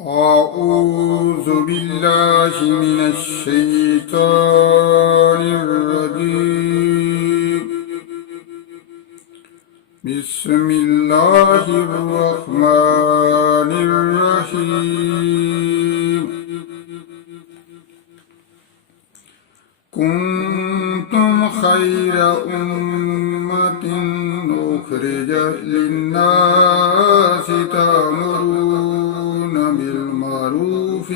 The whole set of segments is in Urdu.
أعوذ بالله من الشيطان الرجيم. بسم الله الرحمن الرحيم. كنتم خير أمة أخرجت للناس تأمرون بالمعروف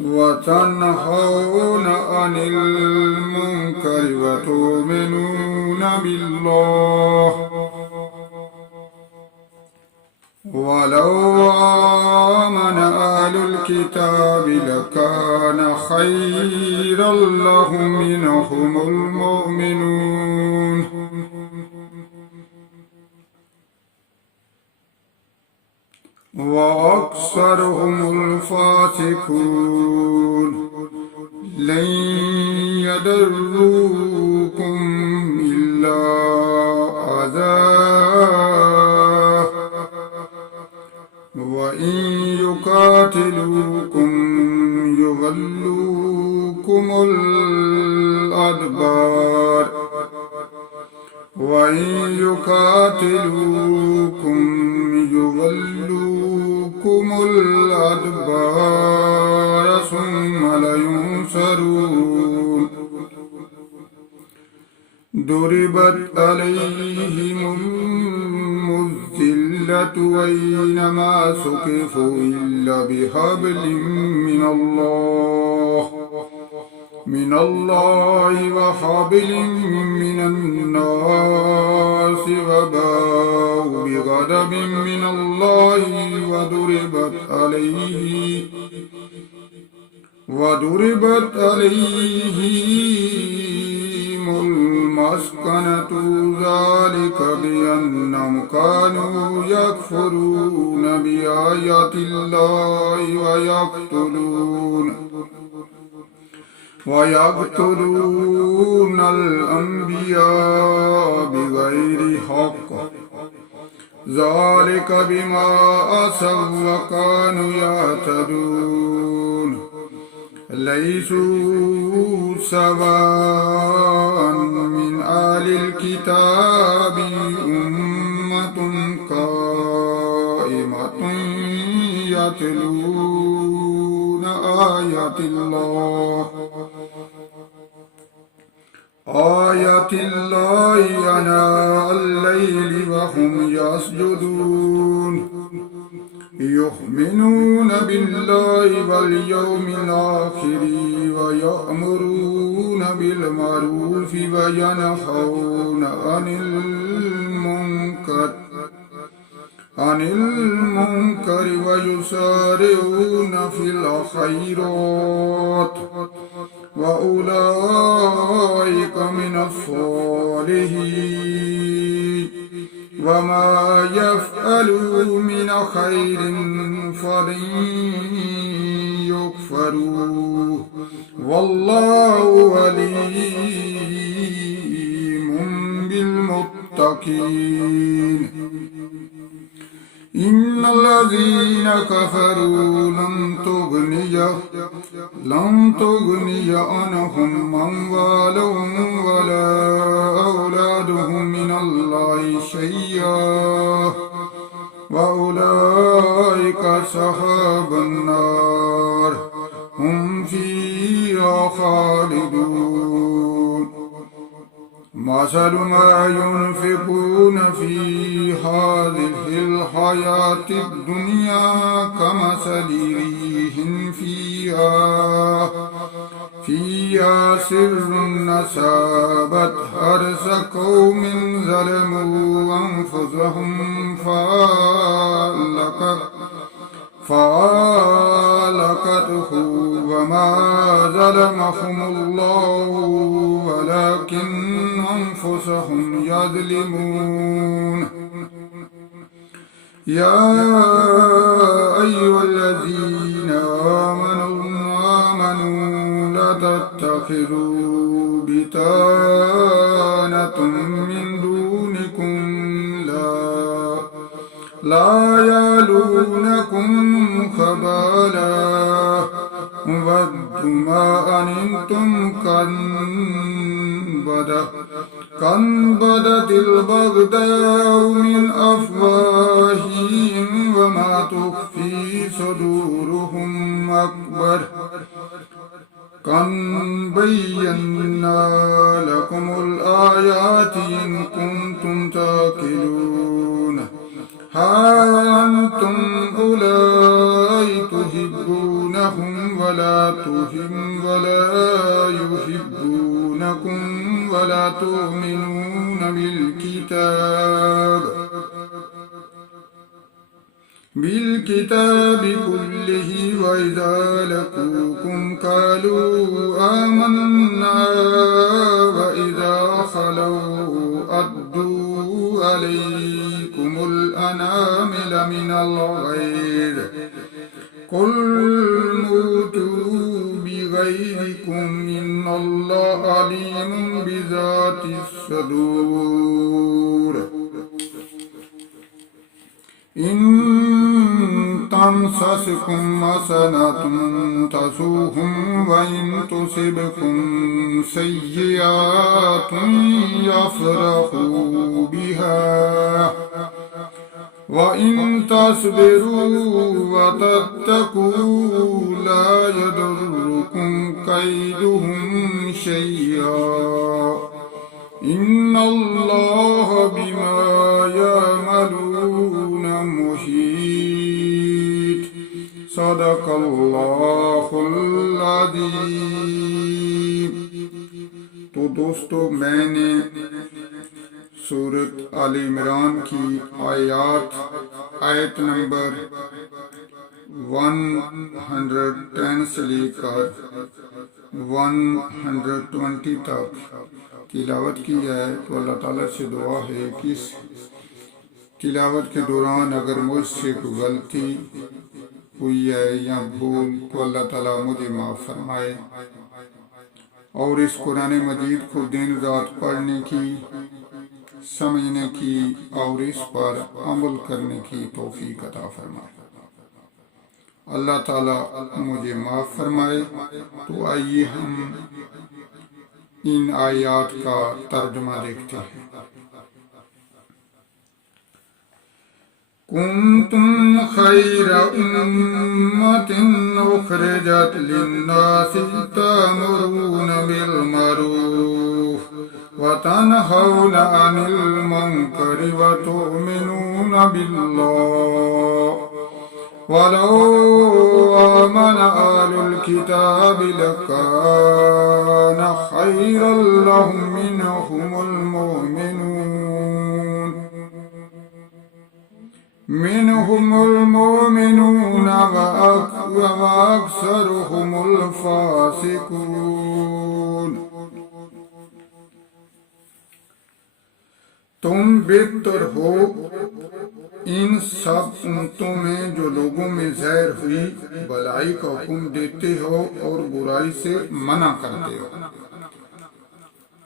وتنهون عن المنكر وتؤمنون بالله. ولو آمن أهل الكتاب لكان خيرا لهم منهم المؤمنون وأكثرهم الفاسقون. لن يضروكم إلا أذى وإن يقاتلوكم يولوكم الأدبار ثم لينصرون. ضربت عليهم الذلة وأينما ثقفوا إلا بحبل من الله وحبل من الناس وباءوا بغضب من الله وضربت عليهم المسكنة ذلك بأنهم كانوا يكفرون بآيات الله ويقتلون الأنبياء بغير حق. ذلك بما عصوا وكانوا يعتدون. ليسوا سواء من أهل الكتاب أمة قائمة يتلون آيات الله آناء الليل وهم يسجدون. يؤمنون بالله واليوم الآخر ويأمرون بالمعروف وينهون عن المنكر ويسارعون في الخيرات وأولئك من الصالحين. وما يفعلوا من خير فلن يكفروه والله عليم بالمتقين. إن الذين كفروا لن تغني عنهم أموالهم ولا أولادهم من الله شيئا وأولئك أصحاب النار هم فيها خالدون. مثل ما ينفقون في هذه الحياة الدنيا كمثل ريح فيها سر أصابت حرث قوم ظلموا أنفسهم فأهلكته وما ظلمهم الله ولكن أنفسهم يظلمون. يا أيها الذين آمنوا لا تتخذوا بطانة من دونكم لا يعلونكم خبالا ودوا ما أنتم قد بدت البغضاء من أفواههم وما تخفي صدورهم أكبر قد بينا لكم الآيات إن كنتم تعقلون ها أنتم أولئك تحبونهم ولا يحبونكم ولا تؤمنون بالكتاب كله وإذا لقوكم قالوا آمنا وإذا خلوا أدوا عليكم الأنامل من الغيظ قل موتوا بغيظكم إن الله عليم بذات الصدور إن تمسسكم حسنة تسؤهم وإن تصبكم سيئات يفرحوا بها وَإِن تَصْبِرُوا وَتَتَّقُوا لَا يَضُرُّكُمْ كَيْدُهُمْ شَيْئًا إِنَّ اللَّهَ بِمَا يَعْمَلُونَ مُحِيطٌ صدق اللہ العظیم۔ تو دوستو، میں نے سورۃ آل عمران کی آیت نمبر 110 سے لے کر 120 تک تلاوت کی ہے۔ تو اللہ تعالیٰ سے دعا ہے کہ اس تلاوت کے دوران اگر مجھ سے کوئی غلطی ہوئی ہے یا بھول تو اللہ تعالیٰ مجھے معاف فرمائے، اور اس قرآن مجید کو دن رات پڑھنے کی، سمجھنے کی اور اس پر عمل کرنے کی توفیق عطا فرمائے۔ اللہ تعالیٰ مجھے معاف فرمائے۔ تو آئیے ہم ان آیات کا ترجمہ دیکھتے ہیں۔ كنتم خير أمة أخرجت للناس تأمرون بالمعروف وتنهون عن المنكر وتؤمنون بالله ولو آمن أهل الكتاب لكان خيرا لهم منهم المؤمنون وأكثرهم الفاسقون۔ تم بہتر ہو ان سب امتوں میں جو لوگوں میں ظاہر ہوئی بھلائی کا حکم دیتے ہو اور برائی سے منع کرتے ہو،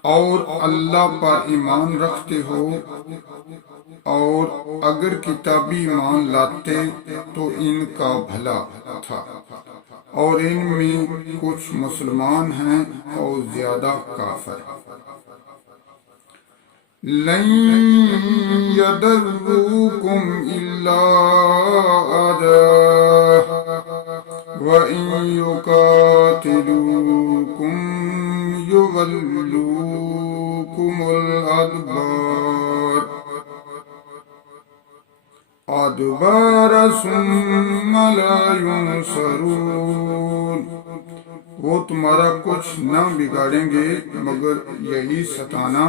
اور اللہ پر ایمان رکھتے ہو، اور اگر کتابی ایمان لاتے تو ان کا بھلا تھا، اور ان میں کچھ مسلمان ہیں اور زیادہ کافر۔ لن يضروكم إلا أذى وإن يقاتلوكم يولوكم الأدبار ثم لا ينصرون۔ وہ تمہارا کچھ نہ بگاڑیں گے مگر یہی ستانا،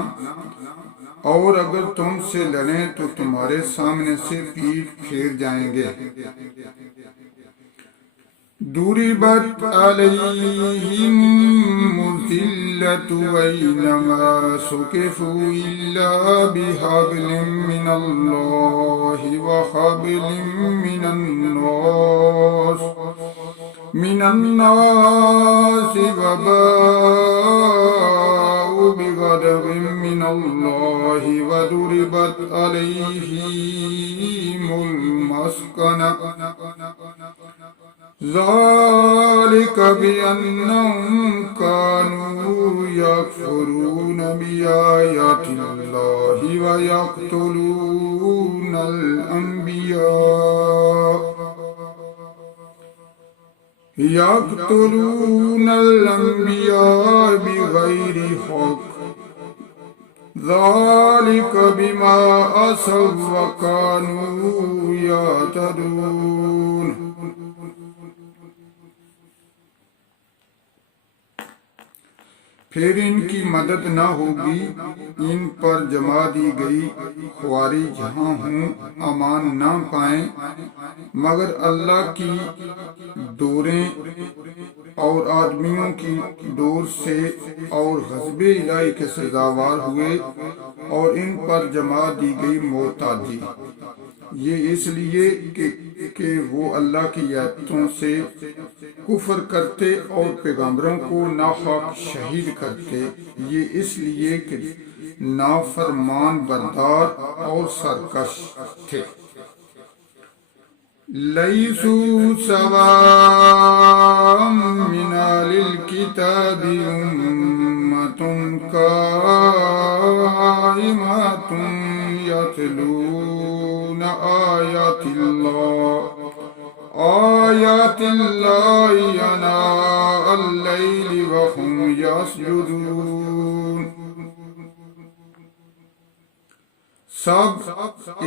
اور اگر تم سے لڑیں تو تمہارے سامنے سے پیٹھ پھیر جائیں گے۔ ضربت علیہم الذلۃ أينما ثقفوا إلا بحبل من اللہ وحبل من الناس وباءوا بغضب من الله وضربت عليهم المسكنة ذلك بأنهم كانوا يكفرون بآيات الله ويقتلون الأنبياء بغير حق ذلك بما عصوا وكانوا يعتدون. پھر ان کی مدد نہ ہوگی، ان پر جما دی گئی خواری جہاں ہوں امان نہ پائیں مگر اللہ کی ڈوریں اور آدمیوں کی ڈور سے، اور غضب الہی کے سزاوار ہوئے، اور ان پر جما دی گئی محتاجی، یہ اس لیے کہ وہ اللہ کی آیتوں سے کفر کرتے اور پیغمبروں کو ناحق شہید کرتے، یہ اس لیے کہ نافرمان بردار اور سرکش تھے۔ لیسوا سواء من اہل الکتاب امۃ قائمۃ یتلون آیات اللہ آناء اللیل وهم یسجدون۔ سب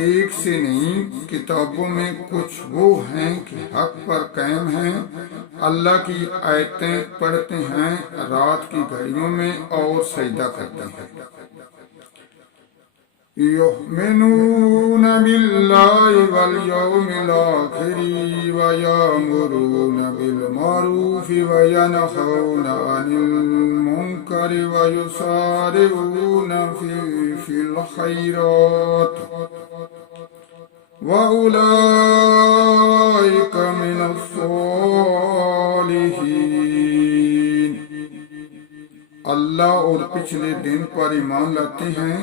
ایک سے نہیں، کتابوں میں کچھ وہ ہیں کہ حق پر قائم ہیں، اللہ کی آیتیں پڑھتے ہیں رات کی گھڑیوں میں اور سجدہ کرتے ہیں۔ یؤمنون باللہ والیوم الآخر ویأمرون بالمعروف وینہون عن المنکر ویسارعون فی الخیرات وأولئک من الصالحین۔ اللہ اور پچھلے دن پر ایمان لاتے ہیں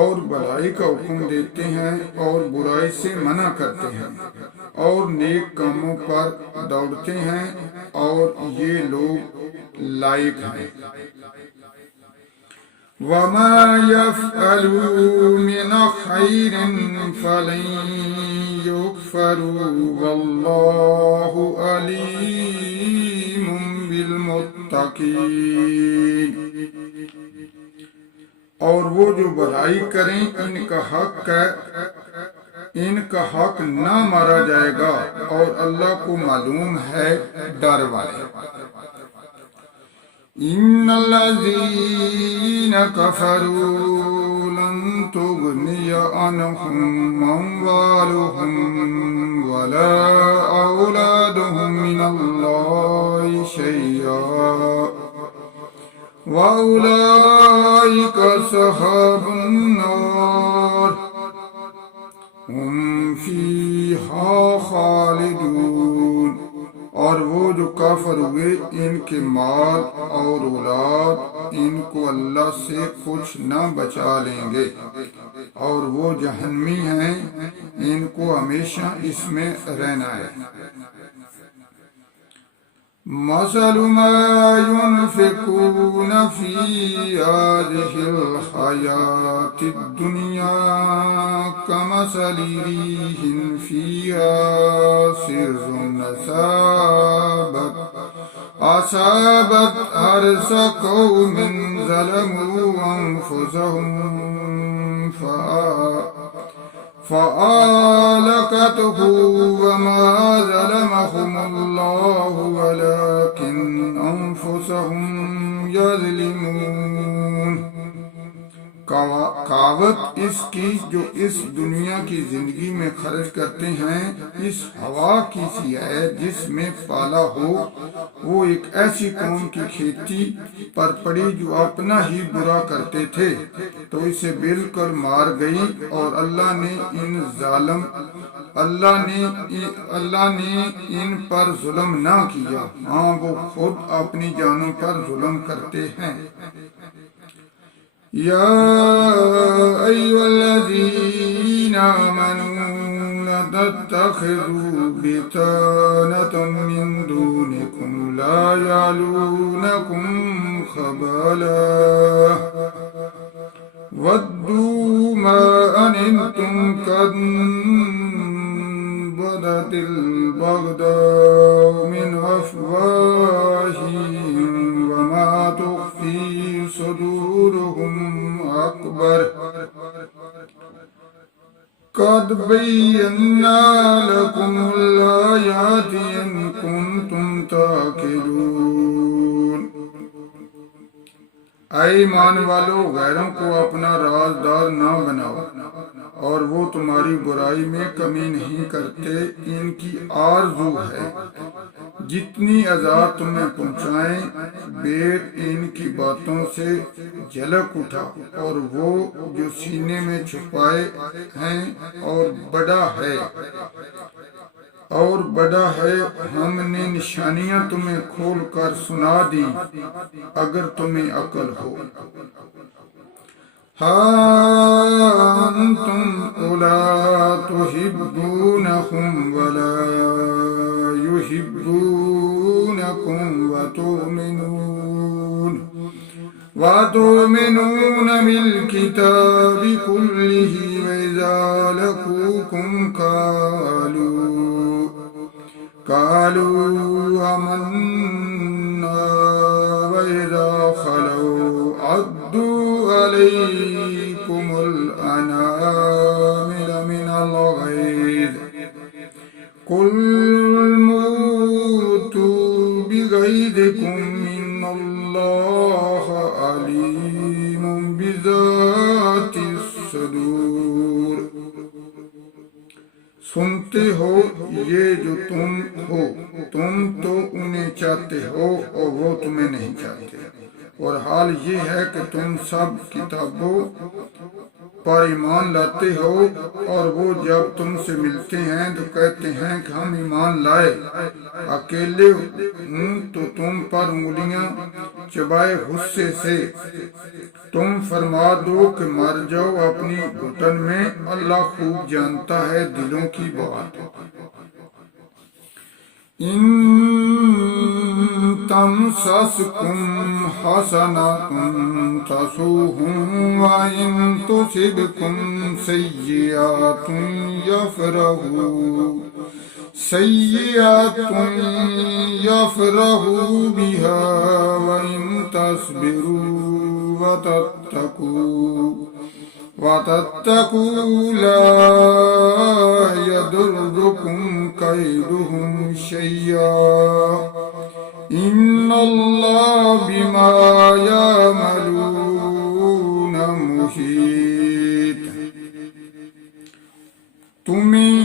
اور بھلائی کا حکم دیتے ہیں اور برائی سے منع کرتے ہیں اور نیک کاموں پر دوڑتے ہیں، اور یہ لوگ لائق ہیں۔ وَمَا يَفْعَلُوا مِنْ خَيْرٍ فَلَنْ يُكْفَرُوا وَاللَّهُ عَلِيمٌ بِالْمُتَّقِينَ۔ اور وہ جو بھلائی کریں ان کا حق نہ مارا جائے گا، اور اللہ کو معلوم ہے ڈر والے۔ ان الذین کفروا لن تغنی عنہم اموالہم ولا اولادہم من اللہ شیئا وَأُولَئِكَ أَصْحَابُ النَّارِ هُمْ فِيهَا خَالِدُونَ۔ اور وہ جو کافر ہوئے، ان کے مال اور اولاد ان کو اللہ سے کچھ نہ بچا لیں گے، اور وہ جہنمی ہیں، ان کو ہمیشہ اس میں رہنا ہے۔ مثل ما ينفقون في هذه الحياة الدنيا كمثل ريح فيها صر أصابت حرث قوم ظلموا أنفسهم فآلكته وما ظلمهم الله ولكن أنفسهم يظلمون۔ کاوت اس کی جو اس دنیا کی زندگی میں خرچ کرتے ہیں اس ہوا کی سی ہے جس میں پالا ہو۔ وہ ایک ایسی قوم کی کھیتی پر پڑی جو اپنا ہی برا کرتے تھے تو اسے بل کر مار گئی، اور اللہ نے ان پر ظلم نہ کیا، ہاں وہ خود اپنی جانوں پر ظلم کرتے ہیں۔ يا أيها الذين آمنوا لا تتخذوا بطانة من دونكم لا يعلونكم خبالا ودوا ما أنتم قد بدت البغضاء من أفواههم وما تخفي صدورهم أكبر قد بينا لكم الآيات إن كنتم تعقلون۔ اے ایمان والو، غیروں کو اپنا رازدار نہ بناؤ اور وہ تمہاری برائی میں کمی نہیں کرتے، ان کی آرزو ہے جتنی اذیت تمہیں پہنچائیں، بیت ان کی باتوں سے جھلک اٹھا اور وہ جو سینے میں چھپائے ہیں اور بڑا ہے ہم نے نشانیاں تمہیں کھول کر سنا دی اگر تمہیں عقل ہو۔ ہاں انتم اولا تحبونہم ولا يحبونكم وتؤمنون بالكتاب كله وإذا لقوكم قالوا آمنا وإذا خلوا عضوا عليكم الأنامل من الغيظ قل موتوا بغيظكم إن الله عليم بذات الصدور۔ سنتے ہو یہ جو تم ہو، تم تو انہیں چاہتے ہو اور وہ تمہیں نہیں چاہتے، اور حال یہ ہے کہ تم سب کتابوں پر ایمان لاتے ہو اور وہ جب تم سے ملتے ہیں تو کہتے ہیں کہ ہم ایمان لائے، اکیلے ہوں تو تم پر انگلیاں چبائے غصے سے۔ تم فرما دو کہ مر جاؤ اپنی گھٹن میں، اللہ خوب جانتا ہے دلوں کی بات۔ ان تمسسکم حسنۃ تسؤہم وإن تصبکم سیئۃ یفرحوا بہا وإن تصبروا وتتقوا لا يضركم كيدهم شيئا إن الله بما يعملون محيط۔ تمہیں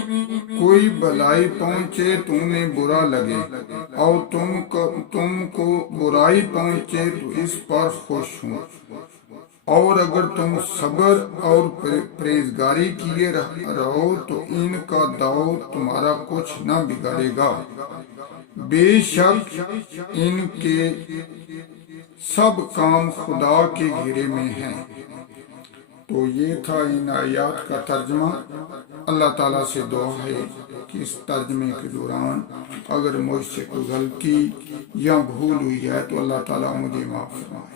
کوئی بلائی پہنچے تو انہیں برا لگے، اور تم کو برائی پہنچے تو اس پر خوش ہوں، اور اگر تم صبر اور پرہیزگاری کیے رہو تو ان کا داؤ تمہارا کچھ نہ بگاڑے گا، بے شک ان کے سب کام خدا کے گھیرے میں ہیں۔ تو یہ تھا ان آیات کا ترجمہ۔ اللہ تعالیٰ سے دعا ہے کہ اس ترجمے کے دوران اگر مجھ سے کوئی غلطی یا بھول ہوئی ہے تو اللہ تعالیٰ مجھے معاف فرمائے۔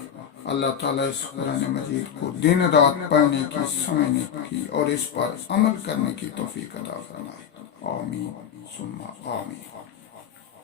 اللہ تعالیٰ اس قرآن مجید کو دن رات پڑھنے کی، سمجھنے کی اور اس پر عمل کرنے کی توفیق عطا فرمائے۔ آمین ثم آمین۔